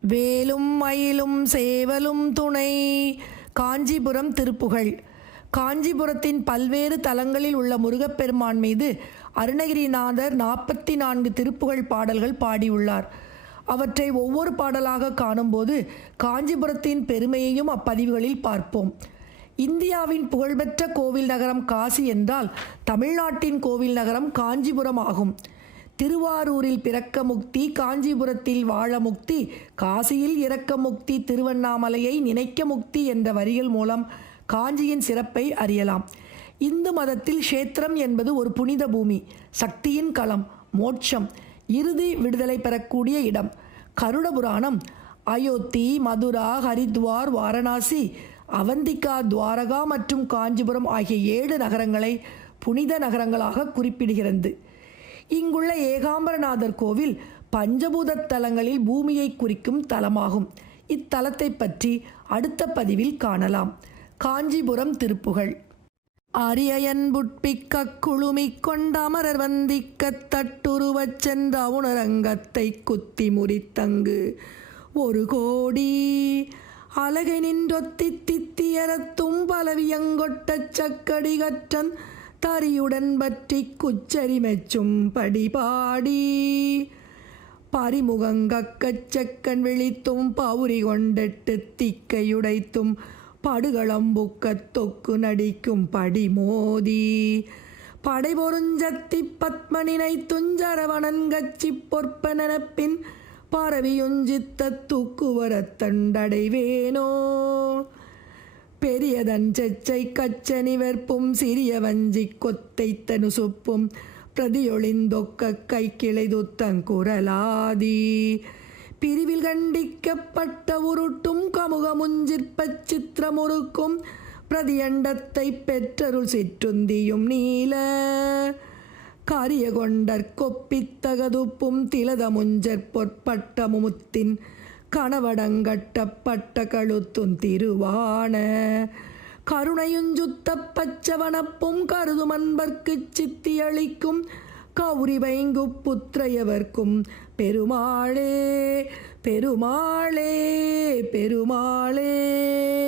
வேலும் மயிலும் சேவலும் துணை. காஞ்சிபுரம் திருப்புகழ். காஞ்சிபுரத்தின் பல்வேறு தலங்களில் உள்ள முருகப்பெருமான் மீது அருணகிரிநாதர் நாற்பத்தி நான்கு திருப்புகழ் பாடல்கள் பாடியுள்ளார். அவற்றை ஒவ்வொரு பாடலாக காணும்போது காஞ்சிபுரத்தின் பெருமையையும் அப்பதிவுகளில் பார்ப்போம். இந்தியாவின் புகழ்பெற்ற கோவில் நகரம் காசி என்றால் தமிழ்நாட்டின் கோவில் நகரம் காஞ்சிபுரம் ஆகும். திருவாரூரில் பிறக்க முக்தி காஞ்சிபுரத்தில் வாழ முக்தி காசியில் இறக்க முக்தி திருவண்ணாமலையை நினைக்க முக்தி என்ற வரிகள் மூலம் காஞ்சியின் சிறப்பை அறியலாம். இந்து மதத்தில் க்ஷேத்திரம் என்பது ஒரு புனித பூமி சக்தியின் களம் மோட்சம் இறுதி விடுதலை பெறக்கூடிய இடம். கருட புராணம் அயோத்தி மதுரா ஹரித்வார் வாரணாசி அவந்திகா துவாரகா மற்றும் காஞ்சிபுரம் ஆகிய ஏழு நகரங்களை புனித நகரங்களாக குறிப்பிடுகிறது. இங்குள்ள ஏகாம்பரநாதர் கோவில் பஞ்சபூத தலங்களில் பூமியை குறிக்கும் தலமாகும். இத்தலத்தை பற்றி அடுத்த பதிவில் காணலாம். காஞ்சிபுரம் திருப்புகழ். அரியன் புட்பிக்க குழுமிக் கொண்டமரர் வந்திக்கத் தட்டுருவச் சென்ற உணரங்கத்தை குத்தி முறித்தங்கு. ஒரு கோடி அழகை நின்றொத்தி தித்தியரத்தும் பலவியங்கொட்டச் சக்கடி கற்றன் தரியுடன் பற்றி குச்சரி மெச்சும் படிபாடி. பரிமுகங்கக்கச் செக்கன் விழித்தும் பௌரி கொண்டெட்டு திக்கையுடைத்தும் படுகளம்புக்கத் தொக்கு நடிக்கும் படிமோதி. படைபொருஞ்சத்தி பத்மனினை துஞ்சரவணன் கச்சி பொற்பனப்பின் பரவியுஞ்சித்த தூக்குவரத் தண்டடைவேனோ. பெரியதன் செச்சை கச்சனி வெற்பும் சிறிய வஞ்சி கொத்தை தனுசுப்பும் பிரதியொளிந்தொக்க கை கிளைதுத்தங்குரலாதி பிரிவில் கண்டிக்கப்பட்ட உருட்டும் கமுகமுஞ்சிற்பச் சித்திரமுறுக்கும் பிரதியண்டத்தை பெற்றருள் சிற்றுந்தியும் நீல. காரிய கொண்டற் கொப்பித்தகதுப்பும் திலதமுஞ்சற் பொற்பட்டமுமுத்தின் கணவடங்கட்டப்பட்ட கழுத்தும் திருவான. கருணையுஞ்சுத்த பச்சவனப்பும் கருதும் அன்பர்க்குச் சித்தியளிக்கும் கௌரி வைங்கு புத்திரையவர்க்கும் பெருமாளே பெருமாளே பெருமாளே.